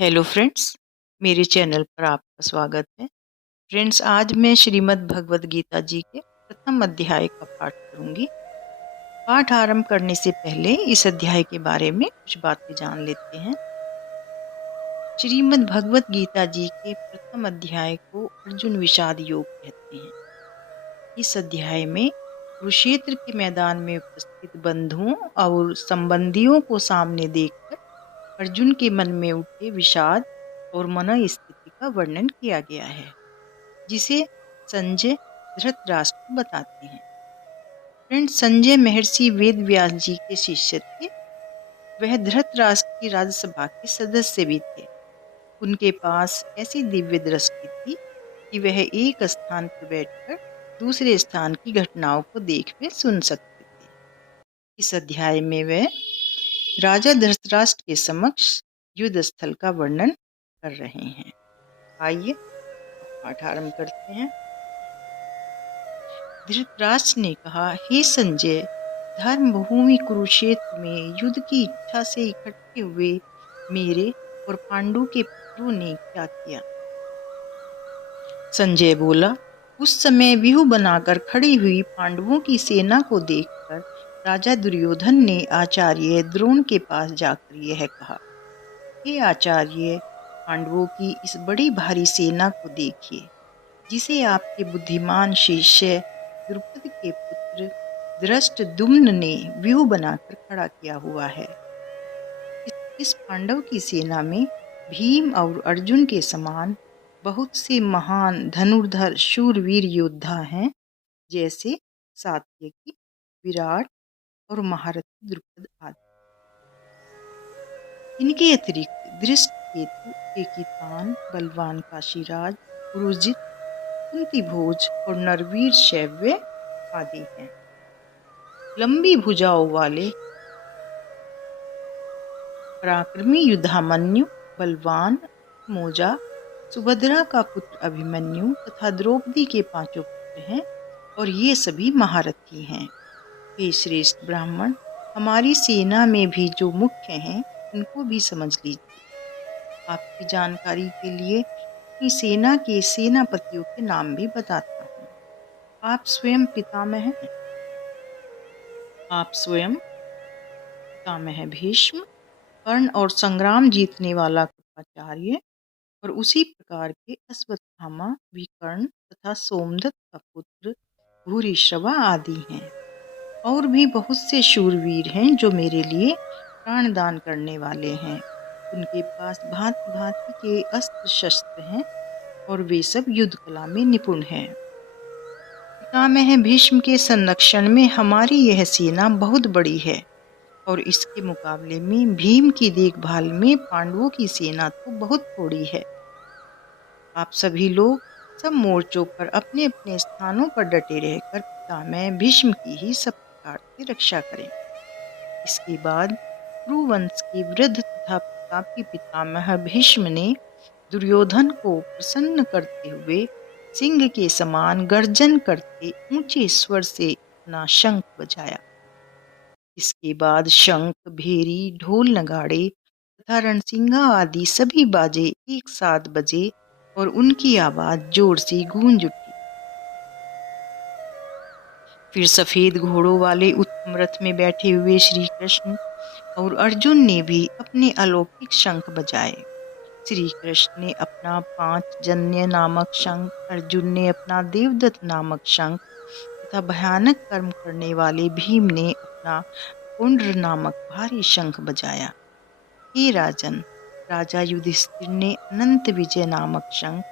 Hello friends, मेरे channel पर आपका स्वागत है। फ्रेंड्स, आज मैं श्रीमद् भगवद गीता जी के प्रथम अध्याय का पाठ करूंगी। पाठ आरंभ करने से पहले इस अध्याय के बारे में कुछ बातें जान लेते हैं। श्रीमद् भगवद गीता जी के प्रथम अध्याय को अर्जुन विषाद योग कहते हैं। इस अध्याय में कुरुक्षेत्र के मैदान में उपस्थित बंधुओं और संबंधियों को सामने देखकर अर्जुन के मन में उठे विषाद और मन स्थिति का वर्णन किया गया है, जिसे संजय धृतराष्ट्र को बताते हैं। फ्रेंड्स, संजय महर्षि वेद व्यास जी के शिष्य थे। वह धृतराष्ट्र की राज्यसभा के सदस्य भी थे। उनके पास ऐसी दिव्य दृष्टि थी कि वह एक स्थान पर बैठकर दूसरे स्थान की घटनाओं को देख व सुन सकते थे। इस अध्याय में वह राजा धृतराष्ट्र के समक्ष युद्ध स्थल का वर्णन कर रहे हैं। आइए पाठ आरंभ करते हैं। धृतराष्ट्र ने कहा, हे संजय, धर्म भूमि कुरुक्षेत्र में युद्ध की इच्छा से इकट्ठे हुए मेरे और पांडु के पुत्रों ने क्या किया? संजय बोला, उस समय व्यूह बनाकर खड़ी हुई पांडवों की सेना को देखकर राजा दुर्योधन ने आचार्य द्रोण के पास जाकर यह कहा, हे आचार्य, पांडवों की इस बड़ी भारी सेना को देखिए, जिसे आपके बुद्धिमान शिष्य द्रुपद के पुत्र धृष्टद्युम्न ने व्यूह बनाकर खड़ा किया हुआ है। इस पांडव की सेना में भीम और अर्जुन के समान बहुत से महान धनुर्धर शूरवीर योद्धा हैं, जैसे सात्यकी, विराट और महारथी द्रुपद आदि। इनके अतिरिक्त धृष्टकेतु, केकितान, बलवान काशीराज, पुरुजित, कुंतीभोज और नरवीर शैव्य आदि हैं। लंबी भुजाओं वाले पराक्रमी युद्धामन्यु, बलवान मोजा, सुभद्रा का पुत्र अभिमन्यु तथा द्रौपदी के पांचों पुत्र हैं, और ये सभी महारथी हैं। हे श्रेष्ठ ब्राह्मण, हमारी सेना में भी जो मुख्य हैं, उनको भी समझ लीजिए। आपकी जानकारी के लिए अपनी सेना के सेनापतियों के नाम भी बताता हूँ। आप स्वयं पितामह भीष्म, कर्ण और संग्राम जीतने वाला कृपाचार्य, और उसी प्रकार के अश्वत्थामा, विकर्ण तथा सोमदत्त का पुत्र भूरिश्रवा आदि हैं। और भी बहुत से शूरवीर हैं जो मेरे लिए प्राणदान करने वाले हैं। उनके पास भांति भांति के अस्त्र शस्त्र हैं और वे सब युद्ध कला में निपुण हैं। पितामह भीष्म के संरक्षण में हमारी यह सेना बहुत बड़ी है, और इसके मुकाबले में भीम की देखभाल में पांडवों की सेना तो बहुत थोड़ी है। आप सभी लोग सब मोर्चों पर अपने अपने स्थानों पर डटे रहकर पितामह भीष्म की ही सब प्रकार से रक्षा करें। इसके बाद कुरुवंश के वृद्ध तथा प्रतापी पितामह भीष्म ने दुर्योधन को प्रसन्न करते हुए सिंह के समान गर्जन करते ऊंचे स्वर से अपना शंख बजाया। इसके बाद शंख, भेरी, ढोल, नगाड़े तथा रणसिंगा आदि सभी बाजे एक साथ बजे और उनकी आवाज जोर से गूंज उठी। फिर सफेद घोड़ों वाले उत्तम रथ में बैठे हुए श्री कृष्ण और अर्जुन ने भी अपने अलौकिक शंख बजाए। श्री कृष्ण ने अपना पांचजन्य नामक शंख, अर्जुन ने अपना देवदत्त नामक शंख तथा भयानक कर्म करने वाले भीम ने अपना पुंड्र नामक भारी शंख बजाया। हे राजन, राजा युधिष्ठिर ने अनंत विजय नामक शंख,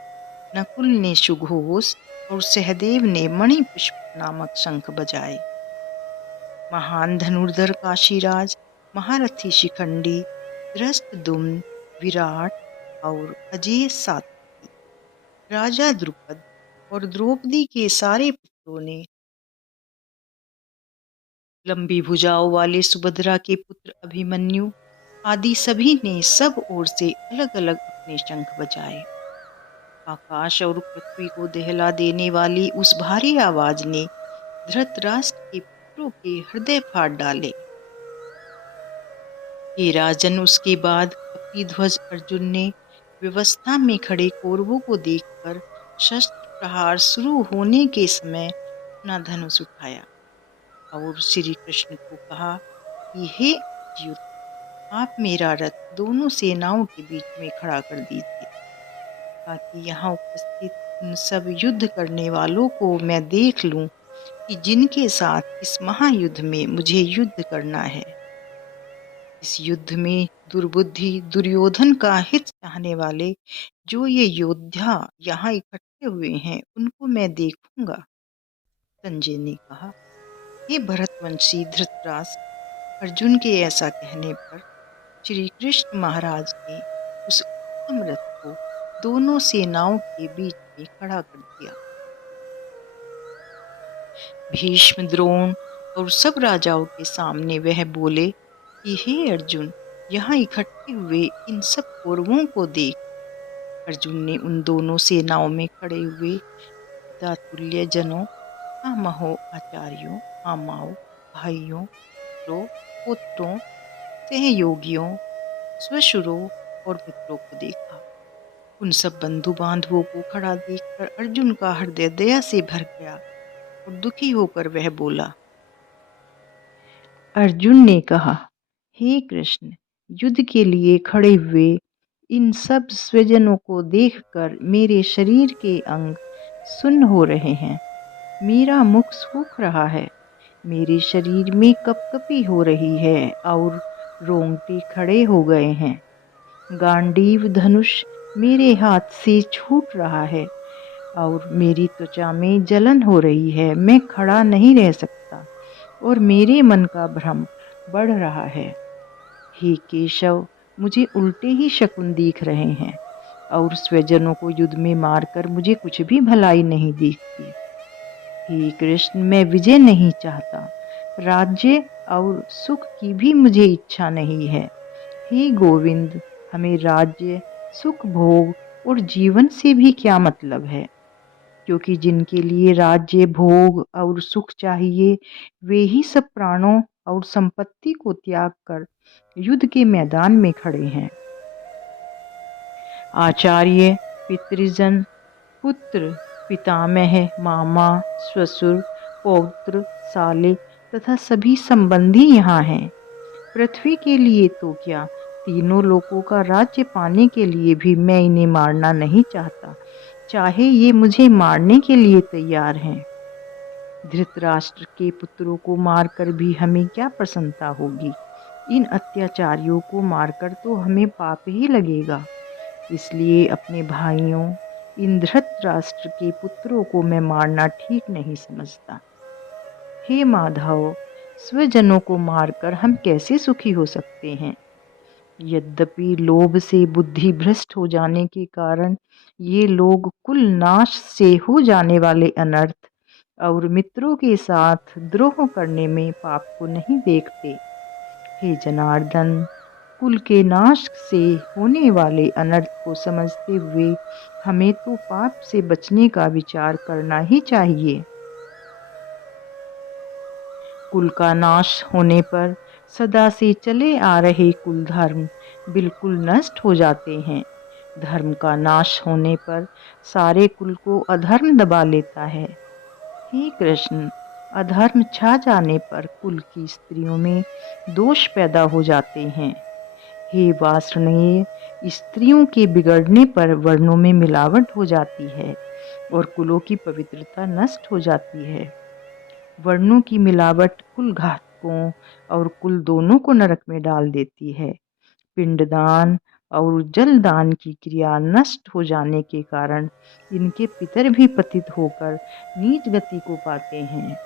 नकुल ने सुघोष और सहदेव ने मणिपुष्प नामक शंख बजाए। महान धनुर्धर काशीराज, महारथी शिखंडी, धृष्टद्युम्न, विराट और अजेय सात्यकी, राजा द्रुपद और द्रौपदी के सारे पुत्रों ने, लंबी भुजाओं वाले सुभद्रा के पुत्र अभिमन्यु आदि सभी ने सब ओर से अलग अलग अपने शंख बजाए। आकाश और पृथ्वी को दहला देने वाली उस भारी आवाज ने धृतराष्ट्र के पुत्रों के हृदय फाड़ डाले। हे राजन, उसके बाद ध्वज अर्जुन ने व्यवस्था में खड़े कौरवों को देखकर शस्त्र प्रहार शुरू होने के समय अपना धनुष उठाया और श्री कृष्ण को कहा कि हे युद्ध, आप मेरा रथ दोनों सेनाओं के बीच में खड़ा कर दीजिए ताकि यहाँ उपस्थित उन सब युद्ध करने वालों को मैं देख लूं कि जिनके साथ इस महायुद्ध में मुझे युद्ध करना है। इस युद्ध में दुर्बुद्धि दुर्योधन का हित चाहने वाले जो ये योद्धा यहाँ इकट्ठे हुए हैं उनको मैं देखूंगा। संजय ने कहा, हे भरतवंशी धृतराष्ट्र, अर्जुन के ऐसा कहने पर श्री कृष्ण महाराज ने उस उत्तम रथ को दोनों सेनाओं के बीच में खड़ा कर दिया। भीष्म, द्रोण और सब राजाओं के सामने वह बोले कि हे अर्जुन, यहाँ इकट्ठे हुए इन सब कौरवों को देख। अर्जुन ने उन दोनों सेनाओं में खड़े हुए पितातुल्य जनों, मामहो, आचार्यों, मामाओं, भाइयों, पुत्रों, पुत्रों, सहयोगियों, स्वशुरों और मित्रों को देखा। उन सब बंधु बांधवों को खड़ा देखकर अर्जुन का हृदय दया से भर गया और दुखी होकर वह बोला। अर्जुन ने कहा, हे कृष्ण, युद्ध के लिए खड़े हुए इन सब स्वजनों को देखकर मेरे शरीर के अंग सुन्न हो रहे हैं, मेरा मुख सूख रहा है, मेरे शरीर में कपकपी हो रही है और रोंगटे खड़े हो गए हैं। गांडीव धनुष मेरे हाथ से छूट रहा है और मेरी त्वचा में जलन हो रही है। मैं खड़ा नहीं रह सकता और मेरे मन का भ्रम बढ़ रहा है। हे केशव, मुझे उल्टे ही शकुन दिख रहे हैं और स्वजनों को युद्ध में मारकर मुझे कुछ भी भलाई नहीं दिखती। हे कृष्ण, मैं विजय नहीं चाहता, राज्य और सुख की भी मुझे इच्छा नहीं है। हे गोविंद, हमें राज्य, सुख, भोग और जीवन से भी क्या मतलब है, क्योंकि जिनके लिए राज्य, भोग और सुख चाहिए वे ही सब प्राणों और संपत्ति को त्याग कर युद्ध के मैदान में खड़े हैं। आचार्य, पितृजन, पुत्र, पितामह, मामा, ससुर, पौत्र, साले तथा सभी संबंधी यहाँ हैं। पृथ्वी के लिए तो क्या, तीनों लोकों का राज्य पाने के लिए भी मैं इन्हें मारना नहीं चाहता, चाहे ये मुझे मारने के लिए तैयार हैं। धृतराष्ट्र के पुत्रों को मारकर भी हमें क्या प्रसन्नता होगी? इन अत्याचारियों को मारकर तो हमें पाप ही लगेगा। इसलिए अपने भाइयों, इन धृतराष्ट्र के पुत्रों को मैं मारना ठीक नहीं समझता। हे माधव, स्वजनों को मारकर हम कैसे सुखी हो सकते हैं? यद्यपि लोभ से बुद्धि भ्रष्ट हो जाने के कारण ये लोग कुल नाश से हो जाने वाले अनर्थ और मित्रों के साथ द्रोह करने में पाप को नहीं देखते। हे जनार्दन, कुल के नाश से होने वाले अनर्थ को समझते हुए हमें तो पाप से बचने का विचार करना ही चाहिए। कुल का नाश होने पर सदा से चले आ रहे कुल धर्म बिल्कुल नष्ट हो जाते हैं। धर्म का नाश होने पर सारे कुल को अधर्म दबा लेता है। हे कृष्ण, अधर्म छा जाने पर कुल की स्त्रियों में दोष पैदा हो जाते हैं। हे वासनीय, स्त्रियों के बिगड़ने पर वर्णों में मिलावट हो जाती है और कुलों की पवित्रता नष्ट हो जाती है। वर्णों की मिलावट कुल घातकों और कुल दोनों को नरक में डाल देती है। पिंडदान और जलदान की क्रिया नष्ट हो जाने के कारण इनके पितर भी पतित होकर नीच गति को पाते हैं।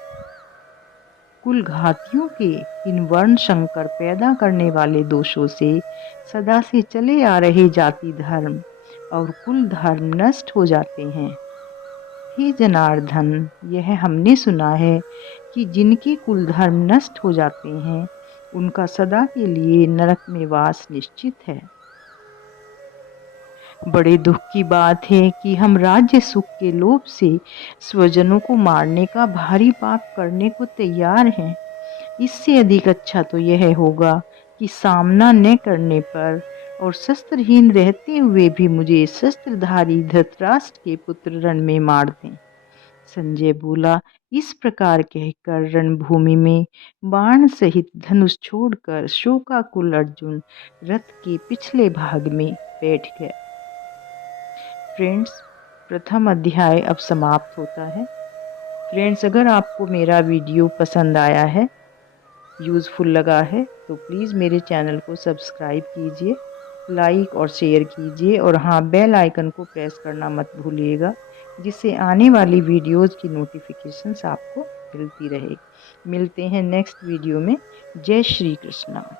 कुल घातियों के इन वर्ण संकर पैदा करने वाले दोषों से सदा से चले आ रहे जाति धर्म और कुल धर्म नष्ट हो जाते हैं। हे जनार्दन, यह हमने सुना है कि जिनके कुल धर्म नष्ट हो जाते हैं उनका सदा के लिए नरक में वास निश्चित है। बड़े दुख की बात है कि हम राज्य सुख के लोभ से स्वजनों को मारने का भारी पाप करने को तैयार हैं। इससे अधिक अच्छा तो यह होगा कि सामना न करने पर और शस्त्रहीन रहते हुए भी मुझे शस्त्रधारी धृतराष्ट्र के पुत्र रण में मार दें। संजय बोला। इस प्रकार कहकर रणभूमि में बाण सहित धनुष छोड़कर शोकाकुल अर्जुन रथ के पिछले भाग में बैठ गया। फ्रेंड्स, प्रथम अध्याय अब समाप्त होता है। फ्रेंड्स, अगर आपको मेरा वीडियो पसंद आया है, यूज़फुल लगा है, तो प्लीज़ मेरे चैनल को सब्सक्राइब कीजिए, लाइक और शेयर कीजिए और हाँ, बेल आइकन को प्रेस करना मत भूलिएगा, जिससे आने वाली वीडियोज़ की नोटिफिकेशंस आपको मिलती रहे। मिलते हैं नेक्स्ट वीडियो में। जय श्री कृष्णा।